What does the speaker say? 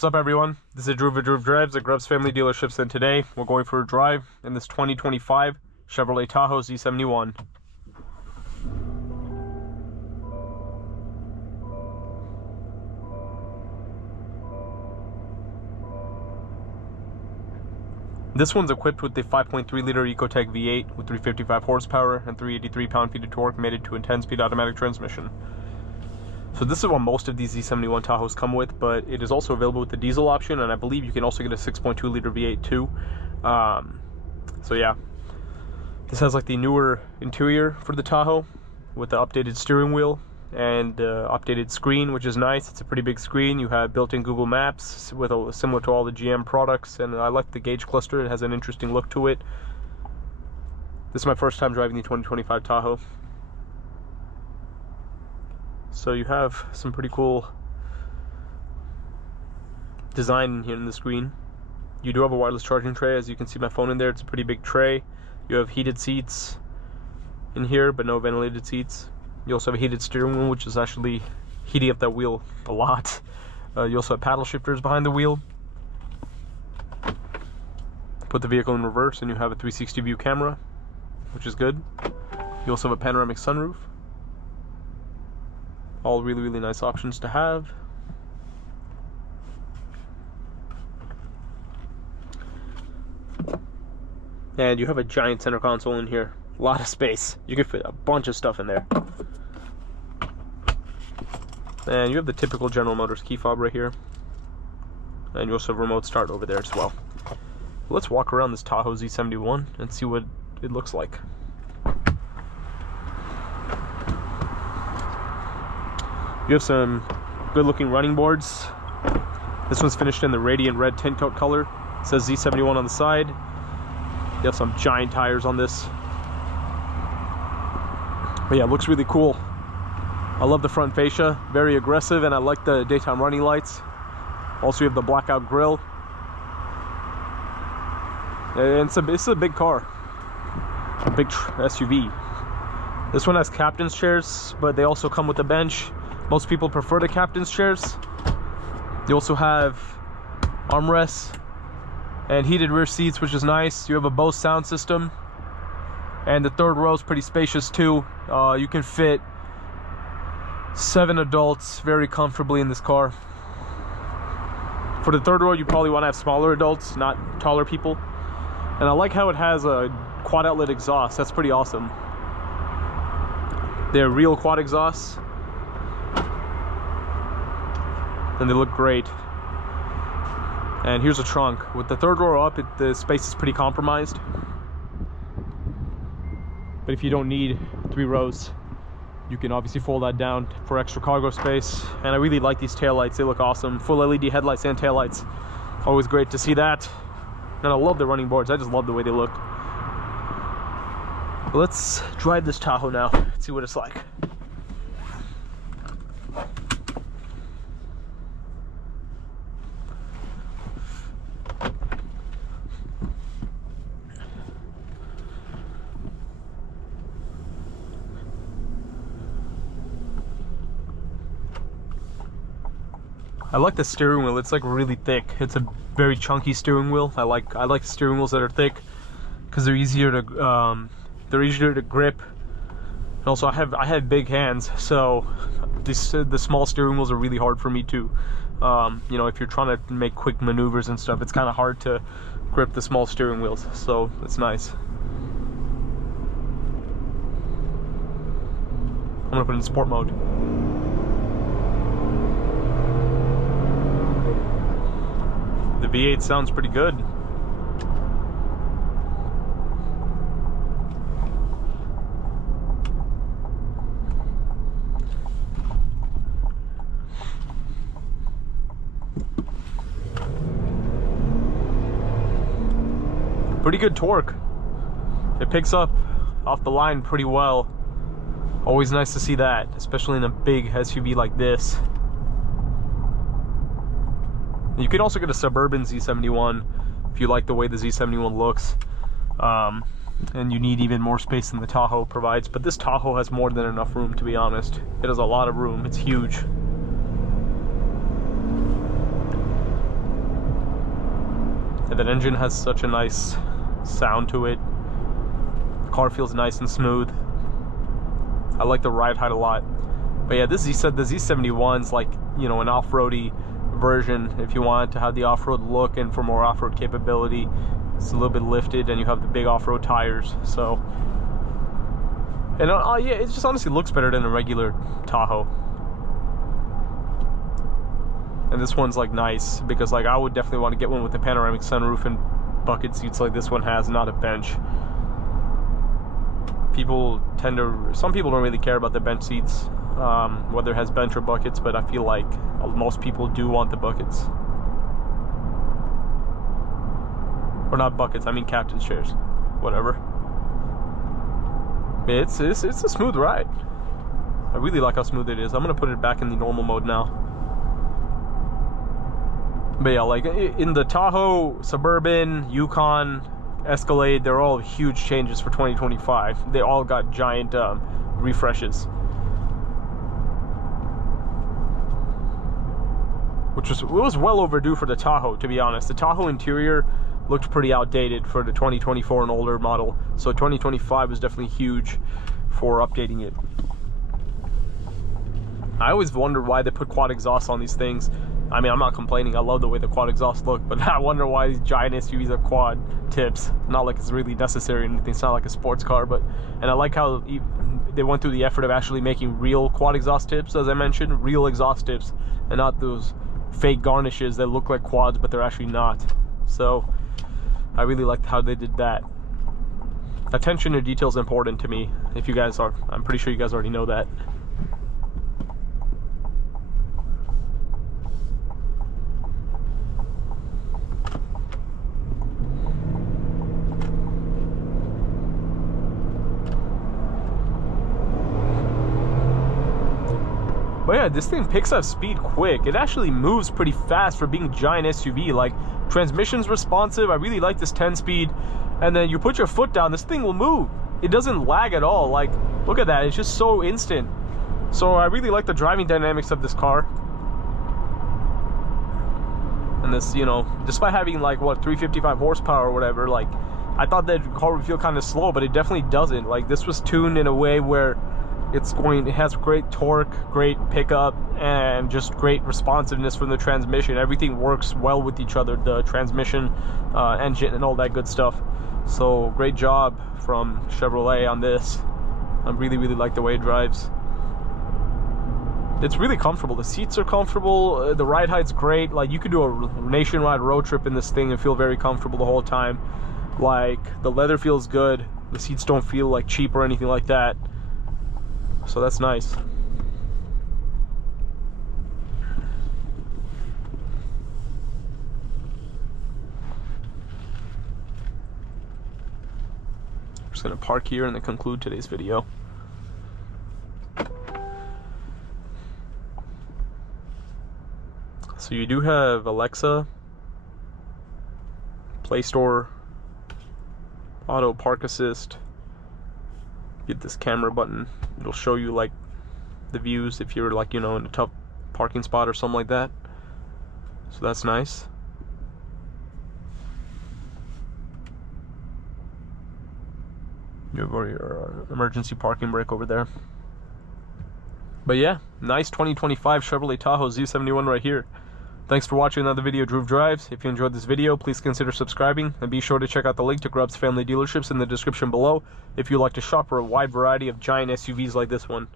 What's up, everyone? This is Drew Drives at Grubbs Family Dealerships, and today we're going for a drive in this 2025 Chevrolet Tahoe Z71. This one's equipped with the 5.3-liter Ecotec V8 with 355 horsepower and 383 pound-feet of torque mated to a 10-speed automatic transmission. So this is what most of these Z71 Tahoes come with, but it is also available with the diesel option, and I believe you can also get a 6.2-liter V8 too. So yeah, this has like the newer interior for the Tahoe with the updated steering wheel and updated screen, which is nice. It's a pretty big screen. You have built-in Google Maps with similar to all the GM products, and I like the gauge cluster. It has an interesting look to it. This is my first time driving the 2025 Tahoe. So you have some pretty cool design here in the screen. You do have a wireless charging tray. As you can see my phone in there, it's a pretty big tray. You have heated seats in here, but no ventilated seats. You also have a heated steering wheel, which is actually heating up that wheel a lot. You also have paddle shifters behind the wheel. Put the vehicle in reverse and you have a 360 view camera, which is good. You also have a panoramic sunroof. All really nice options to have. And you have a giant center console in here. A lot of space. You can fit a bunch of stuff in there. And you have the typical General Motors key fob right here. And you also have remote start over there as well. Let's walk around this Tahoe Z71 and see what it looks like. You have some good looking running boards. This one's finished in the radiant red tint coat color. It says Z71 on the side. You have some giant tires on this. But yeah, it looks really cool. I love the front fascia, very aggressive, and I like the daytime running lights. Also, you have the blackout grille. And it's a big car, a big SUV. This one has captain's chairs, but they also come with a bench. Most people prefer the captain's chairs. You also have armrests and heated rear seats, which is nice. You have a Bose sound system, and the third row is pretty spacious too. You can fit 7 adults very comfortably in this car. For the third row, you probably want to have smaller adults, not taller people. And I like how it has a quad outlet exhaust. That's pretty awesome. They're real quad exhausts, and they look great. And here's a trunk. With the third row up, the space is pretty compromised. But if you don't need 3 rows, you can obviously fold that down for extra cargo space. And I really like these taillights. They look awesome. Full LED headlights and taillights. Always great to see that. And I love the running boards. I just love the way they look. Let's drive this Tahoe now and see what it's like. I like the steering wheel. It's like really thick. It's a very chunky steering wheel. I like steering wheels that are thick because they're easier to grip. And also I have big hands, so the small steering wheels are really hard for me too. You know, if you're trying to make quick maneuvers and stuff, it's kind of hard to grip the small steering wheels. So it's nice. I'm gonna put it in sport mode. The V8 sounds pretty good. Pretty good torque. It picks up off the line pretty well. Always nice to see that, especially in a big SUV like this. You could also get a suburban Z71 if you like the way the Z71 looks, and you need even more space than the Tahoe provides. But this Tahoe has more than enough room, to be honest. It has a lot of room. It's huge. that engine has such a nice sound to it. The car feels nice and smooth. I like the ride height a lot. But yeah, this the Z71's like, you know, an off-roady version. If you want to have the off-road look and for more off-road capability, it's a little bit lifted, and you have the big off-road tires. So, and yeah, it just honestly looks better than a regular Tahoe. And this one's like nice because like I would definitely want to get one with a panoramic sunroof and bucket seats like this one has, not a bench. Some people don't really care about the bench seats, whether it has bench or buckets, but I feel like most people do want the buckets. Or not buckets, I mean captain's chairs. Whatever. It's a smooth ride. I really like how smooth it is. I'm gonna put it back in the normal mode now. But yeah, like in the Tahoe, Suburban, Yukon, Escalade, they're all huge changes for 2025. They all got giant refreshes, which was well overdue for the Tahoe, to be honest. The Tahoe interior looked pretty outdated for the 2024 and older model, so 2025 was definitely huge for updating it. I always wondered why they put quad exhaust on these things. I mean, I'm not complaining, I love the way the quad exhaust look, but I wonder why these giant SUVs have quad tips. Not like it's really necessary or anything, it's not like a sports car, but, and I like how they went through the effort of actually making real quad exhaust tips, as I mentioned, real exhaust tips, and not those fake garnishes that look like quads, but they're actually not. So, I really liked how they did that. Attention to detail is important to me. If you guys are, I'm pretty sure you guys already know that. But yeah, this thing picks up speed quick. It actually moves pretty fast for being a giant SUV. Like, transmission's responsive. I really like this 10-speed. And then you put your foot down, this thing will move. It doesn't lag at all. Like, look at that. It's just so instant. So I really like the driving dynamics of this car. And this, you know, despite having like, what, 355 horsepower or whatever, like, I thought that car would feel kind of slow, but it definitely doesn't. Like, this was tuned in a way where it has great torque, great pickup, and just great responsiveness from the transmission. Everything works well with each other, the transmission, engine, and all that good stuff. So great job from Chevrolet on this. I really like the way it drives. It's really comfortable. The seats are comfortable. The ride height's great. Like, you could do a nationwide road trip in this thing and feel very comfortable the whole time. Like, the leather feels good. The seats don't feel like cheap or anything like that. So that's nice. I'm just gonna park here and then conclude today's video. So you do have Alexa, Play Store, Auto Park Assist. Get this camera button. It'll show you like the views if you're like, you know, in a tough parking spot or something like that. So that's nice. You have your emergency parking brake over there. But yeah, nice 2025 Chevrolet Tahoe Z71 right here. Thanks for watching another video of Groove Drives. If you enjoyed this video, please consider subscribing, and be sure to check out the link to Grubb's family dealerships in the description below if you'd like to shop for a wide variety of giant SUVs like this one.